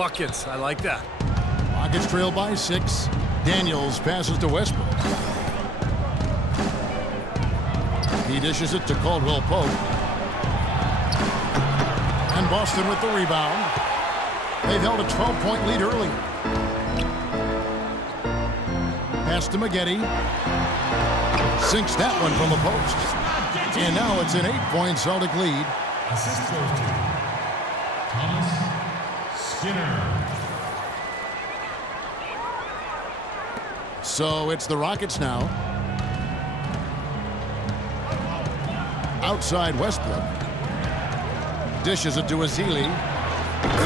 Buckets, I like that. Rockets trail by 6. Daniels passes to Westbrook. He dishes it to Caldwell Pope. And Boston with the rebound. They've held a 12-point lead earlier. Pass to Maggette. Sinks that one from the post. And now it's an 8-point Celtic lead. Assist goes to Thomas Skinner. So it's the Rockets now. Outside Westbrook. Dishes it to Ezeli.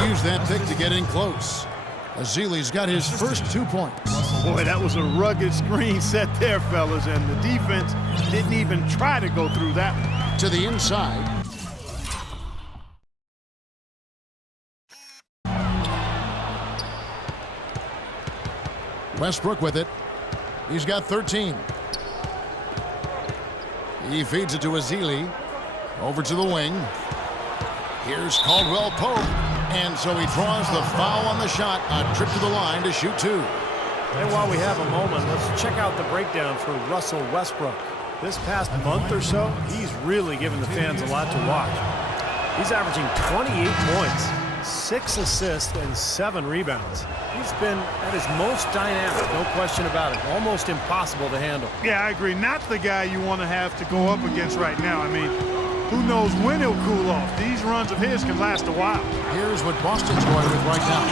Use that pick to get in close. Ezeli's got his first 2 points. Boy, that was a rugged screen set there, fellas, and the defense didn't even try to go through that one. To the inside. Westbrook with it. He's got 13. He feeds it to Ezeli. Over to the wing. Here's Caldwell Pope. And so he draws the foul on the shot. A trip to the line to shoot 2. And while we have a moment, let's check out the breakdown for Russell Westbrook. This past month or so, he's really given the fans a lot to watch. He's averaging 28 points, 6 assists, and 7 rebounds. He's been at his most dynamic, no question about it. Almost impossible to handle. Yeah, I agree. Not the guy you want to have to go up against right now. I mean, who knows when he'll cool off. These runs of his can last a while. Here's what Boston's going with right now.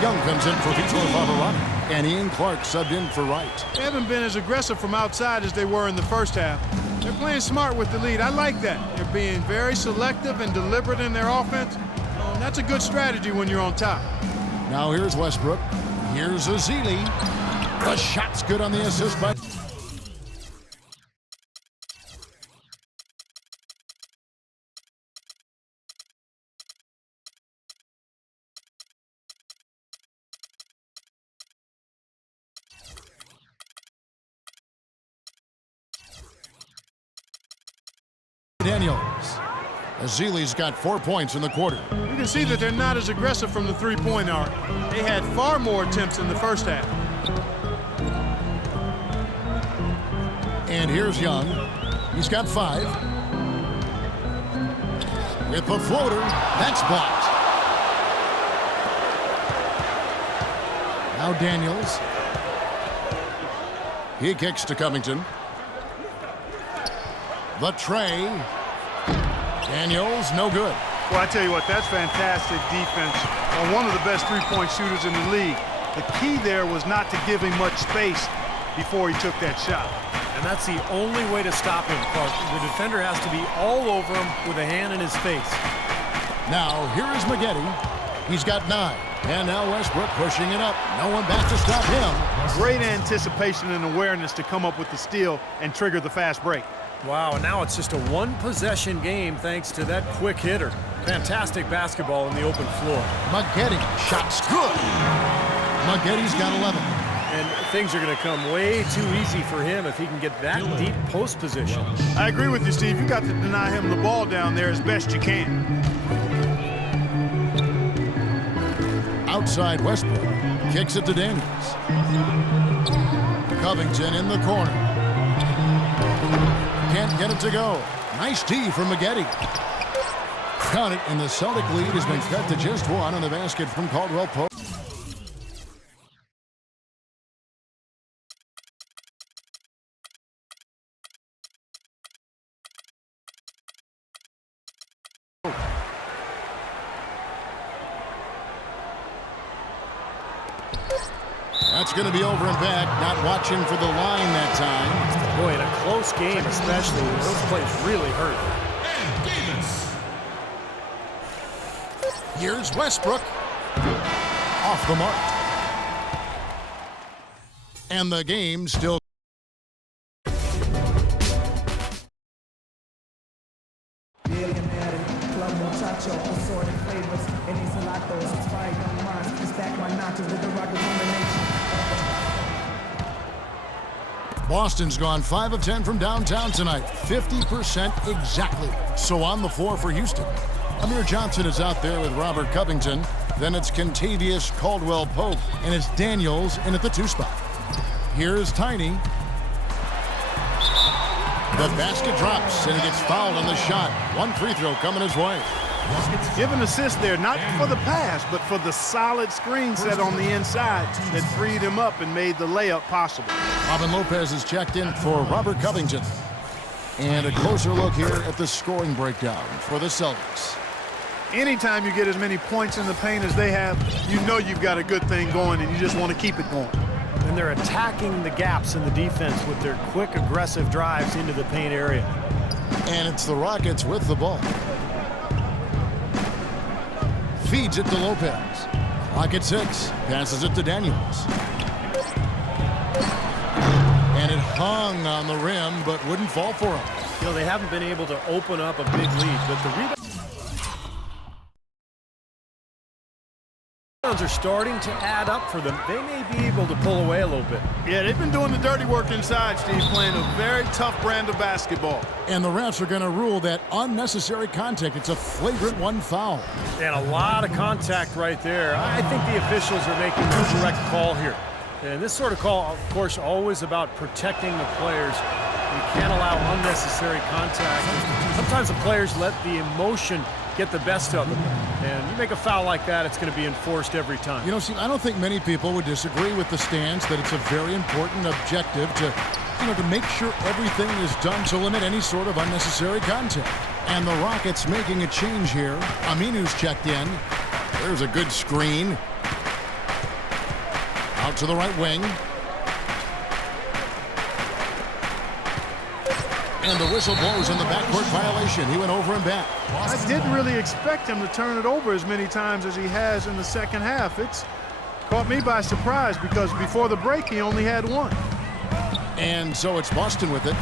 Young comes in for Vitor Favorano, and Ian Clark subbed in for Wright. They haven't been as aggressive from outside as they were in the first half. They're playing smart with the lead. I like that. They're being very selective and deliberate in their offense. That's a good strategy when you're on top. Now here's Westbrook. Here's Ezeli. The shot's good on the assist by... Daniels. Ezeli's got 4 points in the quarter. You can see that they're not as aggressive from the three-point arc. They had far more attempts in the first half. And here's Young. He's got 5. With the floater, that's blocked. Now Daniels. He kicks to Covington. The tray. Daniels, no good. Well, I tell you what, that's fantastic defense on one of the best three-point shooters in the league. The key there was not to give him much space before he took that shot. And that's the only way to stop him, Clark. The defender has to be all over him with a hand in his face. Now, here is Maggette. He's got 9. And now Westbrook pushing it up. No one back to stop him. Great anticipation and awareness to come up with the steal and trigger the fast break. Wow, and now it's just a one-possession game thanks to that quick hitter. Fantastic basketball in the open floor. Maggette, shot's good. Maggette's got 11. And things are going to come way too easy for him if he can get that deep post position. I agree with you, Steve. You got to deny him the ball down there as best you can. Outside Westbrook. Kicks it to Daniels. Covington in the corner. Can't get it to go. Nice D from Maggette. Count it, and the Celtic lead has been cut to just 1 on the basket from Caldwell Pope. That's going to be over and back. Not watching for the line that time. Boy, in a close game especially, those plays really hurt. Here's Westbrook. Off the mark. And the game still... Boston's gone 5 of 10 from downtown tonight. 50% exactly. So on the floor for Houston. Amir Johnson is out there with Robert Covington. Then it's Contavious Caldwell-Pope, and it's Daniels in at the 2 spot. Here's Tiny. The basket drops, and he gets fouled on the shot. 1 free throw coming his way. Give an assist there, not for the pass, but for the solid screen set on the inside that freed him up and made the layup possible. Robin Lopez is checked in for Robert Covington. And a closer look here at the scoring breakdown for the Celtics. Anytime you get as many points in the paint as they have, you know you've got a good thing going and you just want to keep it going. And they're attacking the gaps in the defense with their quick, aggressive drives into the paint area. And it's the Rockets with the ball. Feeds it to Lopez. Clock at 6. Passes it to Daniels. And it hung on the rim, but wouldn't fall for him. You know, they haven't been able to open up a big lead, but the rebounds are starting to add up for them. They may be able to pull away a little bit. Yeah, they've been doing the dirty work inside, Steve, playing a very tough brand of basketball. And the refs are going to rule that unnecessary contact. It's a flagrant 1 foul. And a lot of contact right there. I think the officials are making the correct call here. And this sort of call, of course, always about protecting the players. You can't allow unnecessary contact. Sometimes the players let the emotion get the best of them. And you make a foul like that, it's going to be enforced every time. You know, Steve, I don't think many people would disagree with the stance that it's a very important objective to make sure everything is done to limit any sort of unnecessary contact. And the Rockets making a change here. Aminu's checked in. There's a good screen. Out to the right wing. And the whistle blows in the backcourt violation. He went over and back. I didn't really expect him to turn it over as many times as he has in the second half. It's caught me by surprise because before the break he only had 1. And so it's Boston with it.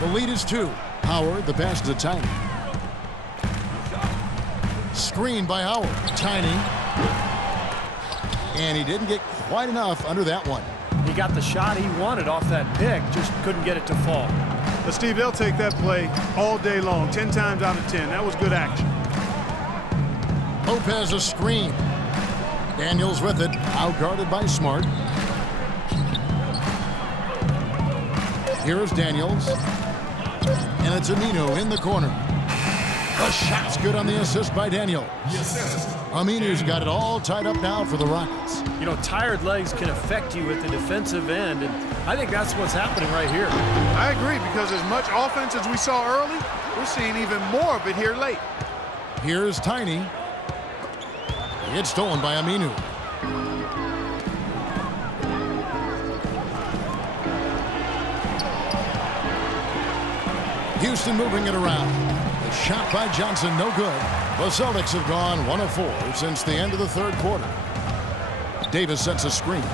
The lead is 2. Howard, the pass to Tiny. Screen by Howard. Tiny. And he didn't get quite enough under that one. He got the shot he wanted off that pick, just couldn't get it to fall. But Steve, they'll take that play all day long, 10 times out of 10. That was good action. Lopez a screen. Daniels with it, outguarded by Smart. Here's Daniels. And it's Aminu in the corner. The shot's good on the assist by Daniels. Aminu's got it all tied up now for the Rockets. You know, tired legs can affect you at the defensive end, and I think that's what's happening right here. I agree, because as much offense as we saw early, we're seeing even more of it here late. Here's Tiny. It's stolen by Aminu. Houston moving it around. The shot by Johnson, no good. The Celtics have gone 1 of 4 since the end of the 3rd quarter. Davis sets a screen.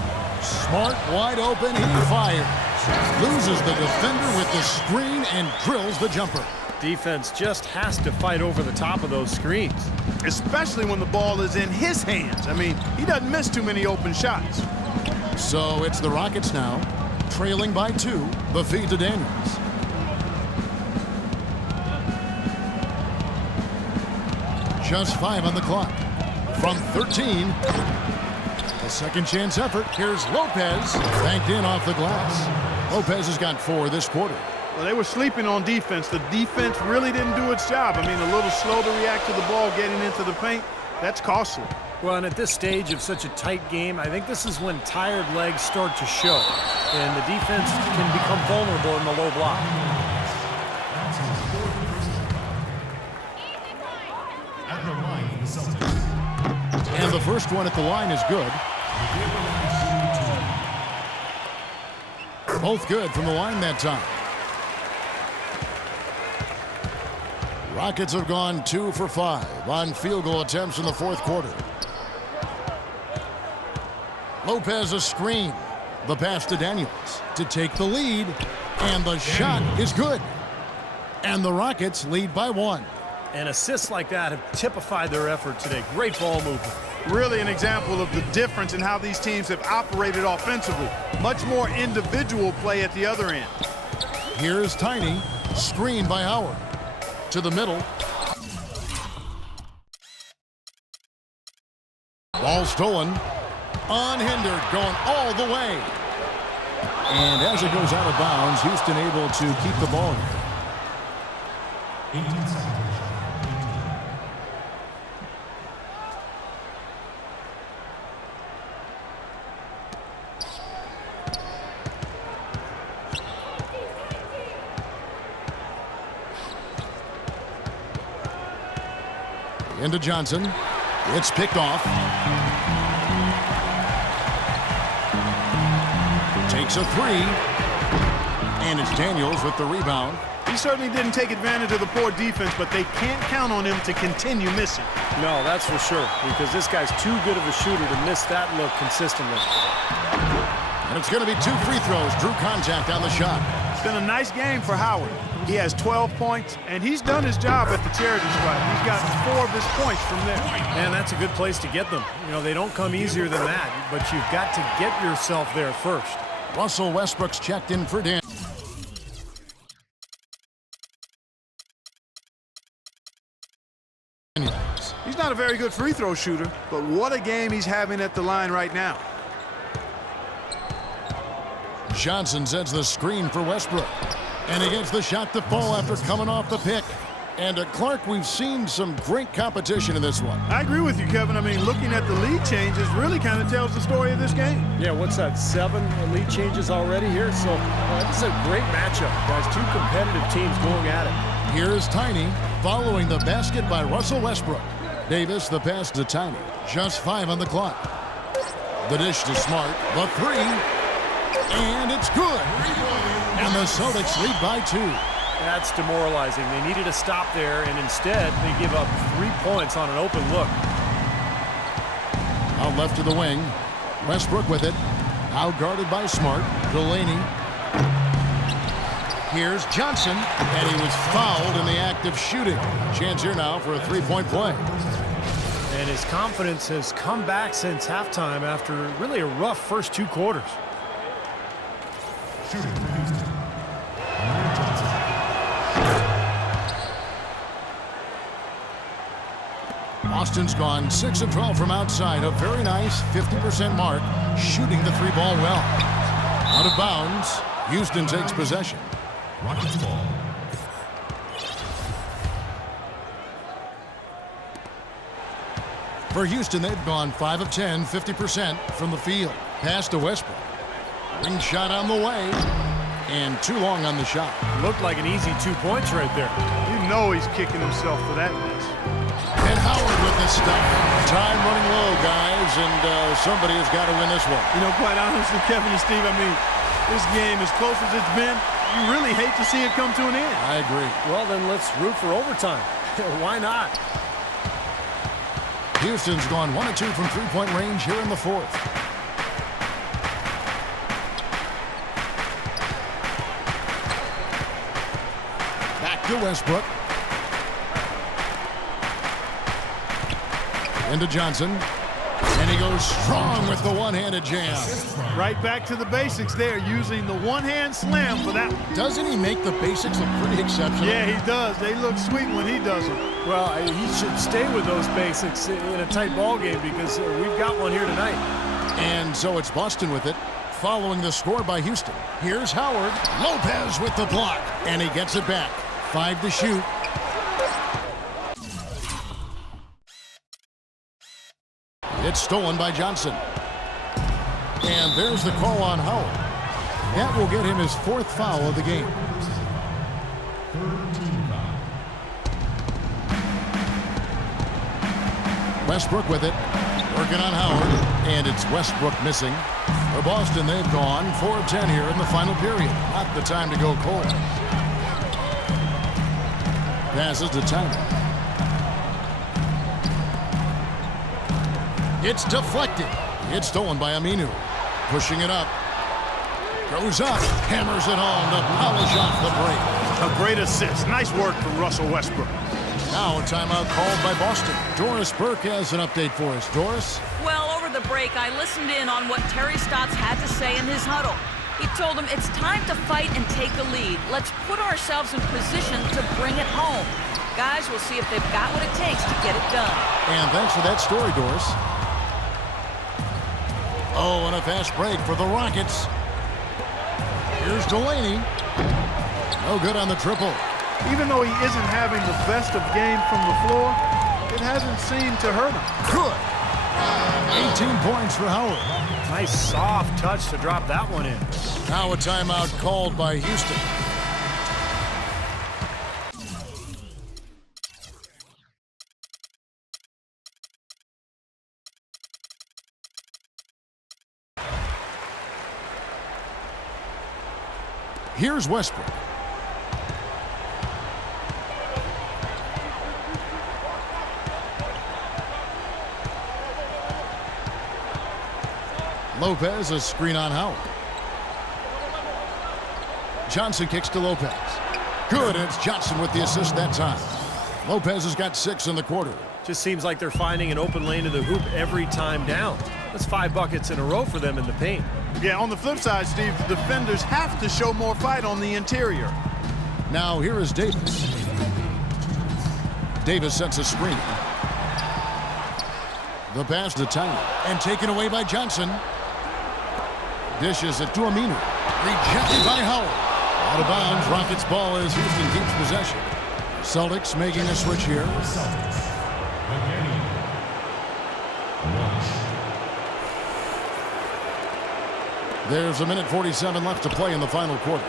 Smart wide open, he fires. Loses the defender with the screen and drills the jumper. Defense just has to fight over the top of those screens. Especially when the ball is in his hands. I mean, he doesn't miss too many open shots. So it's the Rockets now, trailing by 2. The feed to Daniels. Just 5 on the clock. From 13. A second chance effort. Here's Lopez. Banked in off the glass. Lopez has got 4 this quarter. Well, they were sleeping on defense. The defense really didn't do its job. I mean, a little slow to react to the ball getting into the paint. That's costly. Well, and at this stage of such a tight game, I think this is when tired legs start to show. And the defense can become vulnerable in the low block. At the line for the Celtics. And the first one at the line is good. Both good from the line that time. Rockets have gone 2 for 5 on field goal attempts in the 4th quarter. Lopez a screen. The pass to Daniels to take the lead. And the shot is good. And the Rockets lead by 1. And assists like that have typified their effort today. Great ball movement. Really an example of the difference in how these teams have operated offensively. Much more individual play at the other end. Here's Tiny. Screen by Howard. To the middle. Ball stolen. Unhindered, going all the way. And as it goes out of bounds, Houston able to keep the ball here. 18 seconds. Into Johnson. It's picked off. Takes a three. And it's Daniels with the rebound. He certainly didn't take advantage of the poor defense, but they can't count on him to continue missing. No, that's for sure, because this guy's too good of a shooter to miss that look consistently. And it's going to be 2 free throws. Drew contact on the shot. It's been a nice game for Howard. He has 12 points, and he's done his job at the charity stripe. He's gotten 4 of his points from there. Man, that's a good place to get them. You know, they don't come easier than that, but you've got to get yourself there first. Russell Westbrook's checked in for Dan. He's not a very good free throw shooter, but what a game he's having at the line right now. Johnson sets the screen for Westbrook. And he gets the shot to fall after coming off the pick. And Clark, we've seen some great competition in this one. I agree with you, Kevin. I mean, looking at the lead changes really kind of tells the story of this game. Yeah, what's that, 7 lead changes already here? So this is a great matchup, guys. 2 competitive teams going at it. Here's Tiny following the basket by Russell Westbrook. Davis, the pass to Tiny. Just 5 on the clock. The dish to Smart. The 3. And it's good. And the Celtics lead by 2. That's demoralizing. They needed a stop there, and instead they give up 3 points on an open look. Out left to the wing. Westbrook with it. Out guarded by Smart. Delaney. Here's Johnson. And he was fouled in the act of shooting. Chance here now for a 3-point play. And his confidence has come back since halftime after really a rough first 2 quarters. Shooting for Houston. Austin's gone 6 of 12 from outside. A very nice 50% mark. Shooting the 3-ball well. Out of bounds. Houston takes possession. Rockets ball. For Houston, they've gone 5 of 10, 50% from the field. Pass to Westbrook. Ring shot on the way. And too long on the shot. Looked like an easy 2 points right there. You know he's kicking himself for that miss. And Howard with the stuff. Time running low, guys, and somebody has got to win this one. You know, quite honestly, Kevin and Steve, I mean, this game, as close as it's been, you really hate to see it come to an end. I agree. Well, then let's root for overtime. Why not? Houston's gone 1 of 2 from 3-point range here in the 4th. Back to Westbrook. Into Johnson. And he goes strong with the one-handed jam. Right back to the basics there, using the one-hand slam for that one. Doesn't he make the basics look pretty exceptional? Yeah, he does. They look sweet when he does it. Well, he should stay with those basics in a tight ball game because we've got one here tonight. And so it's Boston with it, following the score by Houston. Here's Howard. Lopez with the block. And he gets it back. 5 to shoot. It's stolen by Johnson. And there's the call on Howard. That will get him his 4th foul of the game. Westbrook with it. Working on Howard. And it's Westbrook missing. For Boston, they've gone 4 of 10 here in the final period. Not the time to go cold. Passes to Tyler. It's deflected. It's stolen by Aminu. Pushing it up. Goes up. Hammers it home to polish off the break. A great assist. Nice work from Russell Westbrook. Now a timeout called by Boston. Doris Burke has an update for us. Doris? Well, over the break, I listened in on what Terry Stotts had to say in his huddle. He told him it's time to fight and take the lead. Let's put ourselves in position to bring it home. Guys, we'll see if they've got what it takes to get it done. And thanks for that story, Doris. Oh, and a fast break for the Rockets. Here's Delaney. No good on the triple. Even though he isn't having the best of game from the floor, it hasn't seemed to hurt him. Good. 18 points for Howard. Nice soft touch to drop that one in. Now a timeout called by Houston. Here's Westbrook. Lopez, a screen on Howard. Johnson kicks to Lopez. Good, and it's Johnson with the assist that time. Lopez has got 6 in the quarter. Just seems like they're finding an open lane to the hoop every time down. That's 5 buckets in a row for them in the paint. Yeah, on the flip side, Steve, the defenders have to show more fight on the interior. Now here is Davis. Davis sets a screen. The pass to Tyler, and taken away by Johnson. Dishes it to Aminu. Rejected by Howard. Out of bounds. Rockets ball as Houston keeps possession. Celtics making a switch here. Celtics. McGetty. Rush. There's a minute 47 left to play in the final quarter.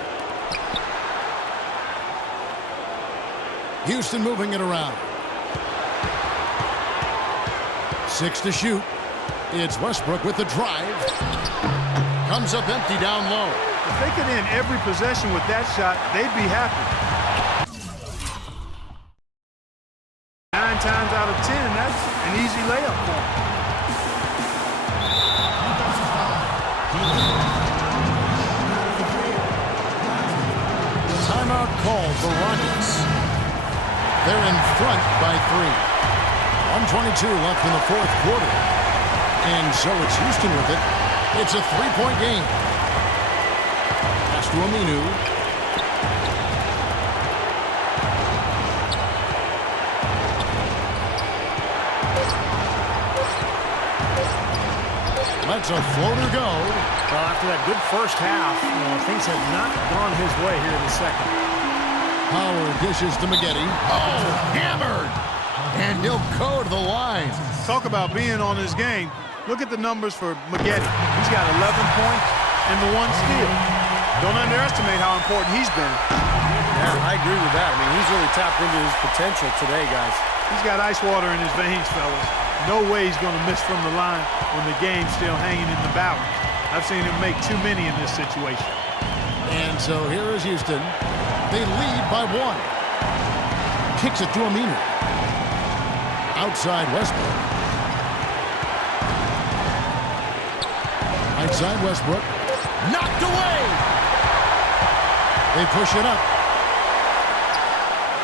Houston moving it around. 6 to shoot. It's Westbrook with the drive. Comes up empty down low. If they could end every possession with that shot, they'd be happy. 9 times out of 10, that's an easy layup for them. Timeout called for Rockets. They're in front by 3. 1:22 left in the fourth quarter. And so it's Houston with it. It's a 3-point game. Pass to Aminu. Lets a floater go. Well, after that good first half, things have not gone his way here in the second. Howard dishes to McGetty. Oh, hammered! And he'll go to the line. Talk about being on his game. Look at the numbers for McGetty. He's got 11 points and the 1 steal. Don't underestimate how important he's been. Yeah, I agree with that. I mean, he's really tapped into his potential today, guys. He's got ice water in his veins, fellas. No way he's going to miss from the line when the game's still hanging in the balance. I've seen him make too many in this situation. And so here is Houston. They lead by 1. Kicks it to Aminu. Outside Westbrook. Outside Westbrook. Knocked away! They push it up.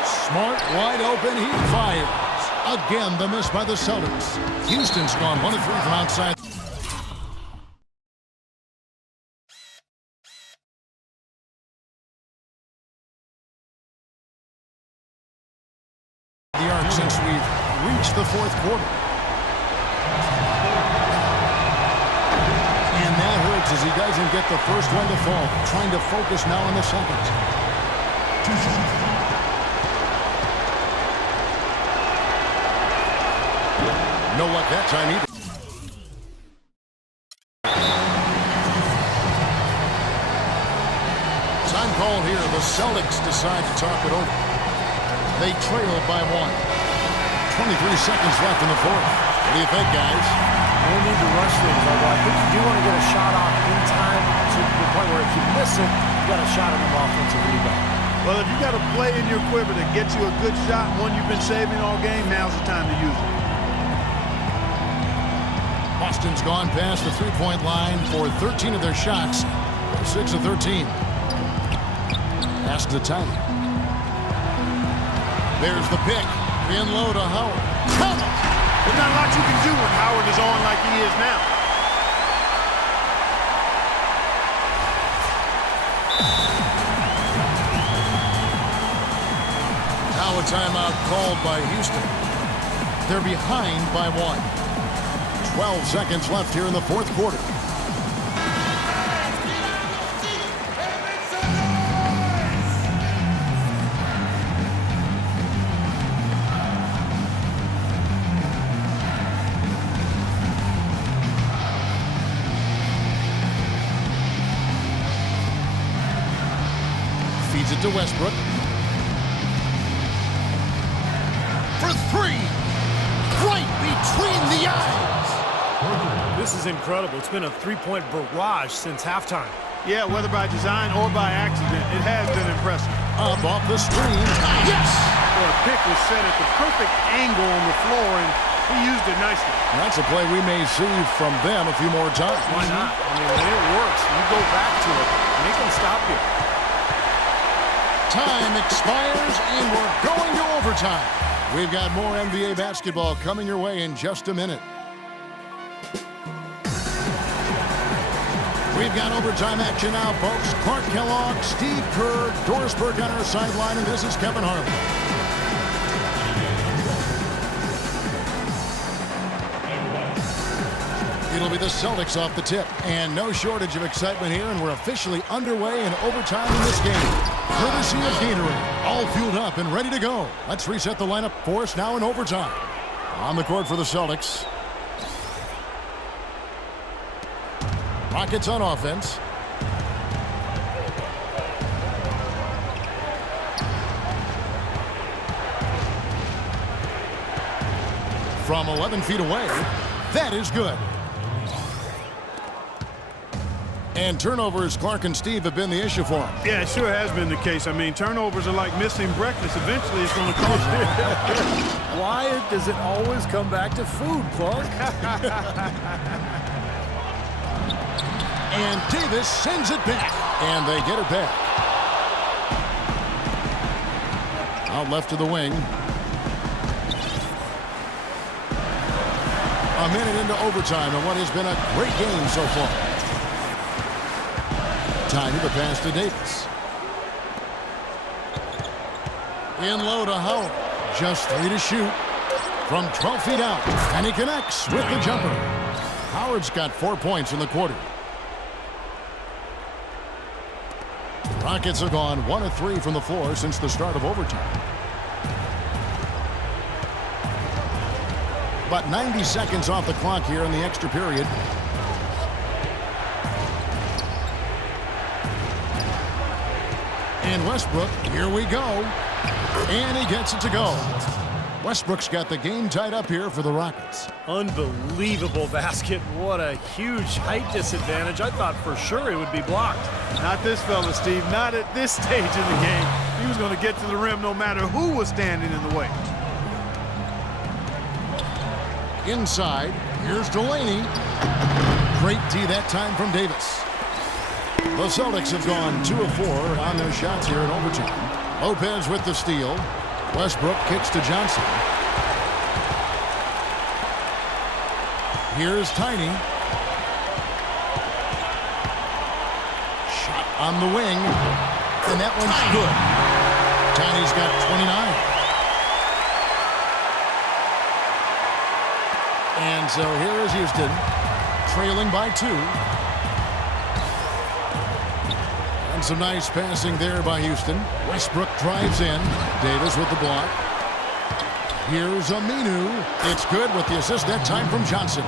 Smart, wide open, he fires. Again, the miss by the Celtics. Houston's gone 1 of 3 from outside. The arc since we've reached the fourth quarter. And that hurts as he doesn't get the first one to fall. Trying to focus now on the second. No luck that time either. Time called here. The Celtics decide to talk it over. They trail by 1. 23 seconds left in the fourth. What do you think, guys? No need to rush things, although I think you do want to get a shot off in time to the point where if you miss it, you got a shot on the offensive rebound. Well, if you got a play in your quiver that gets you a good shot, one you've been saving all game, now's the time to use it. Boston's gone past the three-point line for 13 of their shots. 6 of 13. Pass to Tyler. There's the pick. In low to Howard. There's not a lot you can do when Howard is on like he is now. Now a timeout called by Houston. They're behind by 1. 12 seconds left here in the fourth quarter. Gives it to Westbrook. For three. Right between the eyes. This is incredible. It's been a three-point barrage since halftime. Yeah, whether by design or by accident, it has been impressive. Up off the screen. Yes! The pick was set at the perfect angle on the floor, and he used it nicely. That's a play we may see from them a few more times. Why not? I mean, when it works, you go back to it. Make them stop you. Time expires, and we're going to overtime. We've got more NBA basketball coming your way in just a minute. We've got overtime action now, folks. Clark Kellogg, Steve Kerr, Doris Burke on our sideline, and this is Kevin Harlan. It'll be the Celtics off the tip, and no shortage of excitement here, and we're officially underway in overtime in this game. Courtesy of Gatorade, all fueled up and ready to go. Let's reset the lineup for us now in overtime. On the court for the Celtics. Rockets on offense. From 11 feet away, that is good. And turnovers, Clark and Steve, have been the issue for him. Yeah, it sure has been the case. I mean, turnovers are like missing breakfast. Eventually, it's going to cost you. Why does it always come back to food, Clark? And Davis sends it back. And they get it back. Out left to the wing. A minute into overtime and what has been a great game so far. Tiny the pass to Davis. In low to Howard. Just 3 to shoot. From 12 feet out. And he connects with the jumper. Howard's got 4 points in the quarter. Rockets have gone 1 of 3 from the floor since the start of overtime. But 90 seconds off the clock here in the extra period. And Westbrook, here we go. And he gets it to go. Westbrook's got the game tied up here for the Rockets. Unbelievable basket. What a huge height disadvantage. I thought for sure it would be blocked. Not this fella, Steve. Not at this stage in the game. He was going to get to the rim no matter who was standing in the way. Inside, here's Delaney. Great D that time from Davis. The Celtics have gone 2 of 4 on their shots here in overtime. Lopez with the steal. Westbrook kicks to Johnson. Here's Tiny. Shot on the wing. And that one's good. Tiny's got 29. And so here is Houston, trailing by 2. And some nice passing there by Houston. Westbrook drives in. Davis with the block. Here's Aminu. It's good with the assist that time from Johnson.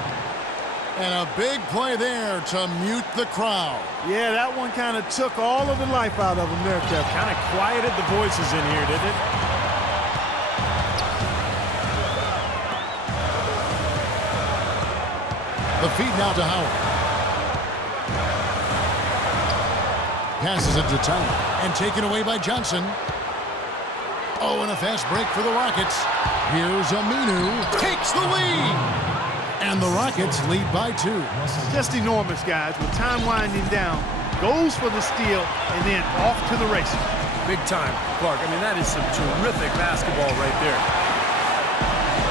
And a big play there to mute the crowd. Yeah, that one kind of took all of the life out of them there, Kevin. Kind of quieted the voices in here, didn't it? The feed now to Howard. Passes it to Tiny. And taken away by Johnson. Oh, and a fast break for the Rockets. Here's Aminu. Takes the lead. And the Rockets lead by 2. Just enormous, guys. With time winding down, goes for the steal, and then off to the races. Big time, Clark. I mean, that is some terrific basketball right there.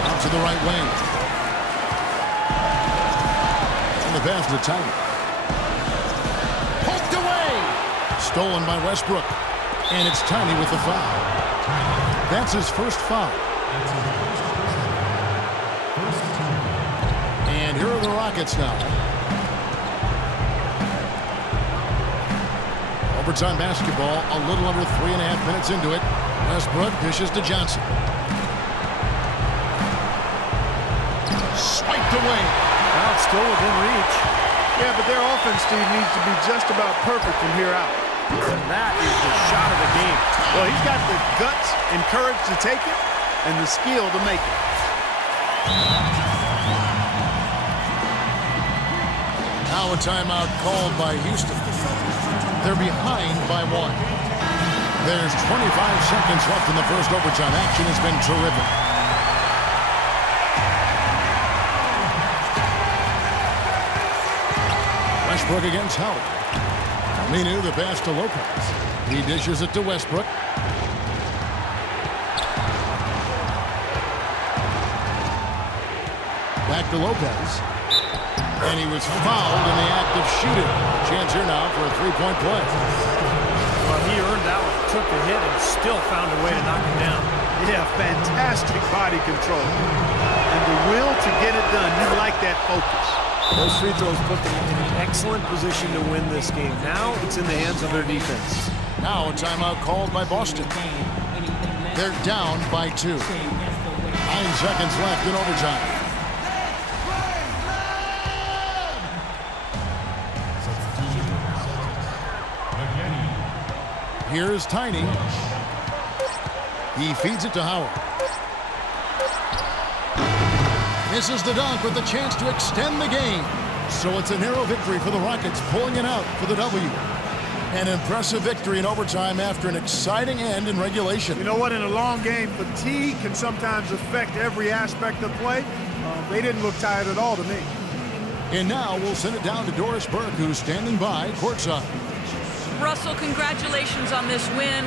Out to the right wing. And the pass to Tiny. Poked away. Stolen by Westbrook. And it's Tiny with the foul. That's his first foul. And here are the Rockets now. Overtime basketball, a little under 3.5 minutes into it. Westbrook dishes to Johnson. Swiped away. Now it's still within reach. Yeah, but their offense, Steve, needs to be just about perfect from here out. That is the shot of the game. Well, he's got the guts and courage to take it and the skill to make it. Now a timeout called by Houston. They're behind by 1. There's 25 seconds left in the first overtime. Action has been terrific. Westbrook against Howard. Aminu, the pass to Lopez. He dishes it to Westbrook. Back to Lopez. And he was fouled in the act of shooting. Chance here now for a three-point play. Well, he earned that one. Took the hit and still found a way to knock him down. Yeah, fantastic body control. And the will to get it done. You like that focus. Those free throws put them in an excellent position to win this game. Now it's in the hands of their defense. Now a timeout called by Boston. They're down by 2. 9 seconds left in overtime. Here's Tiny. He feeds it to Howard. Misses the dunk with the chance to extend the game. So it's a narrow victory for the Rockets, pulling it out for the W. An impressive victory in overtime after an exciting end in regulation. You know what? In a long game, fatigue can sometimes affect every aspect of play. They didn't look tired at all to me. And now we'll send it down to Doris Burke, who's standing by courtside. Russell, congratulations on this win.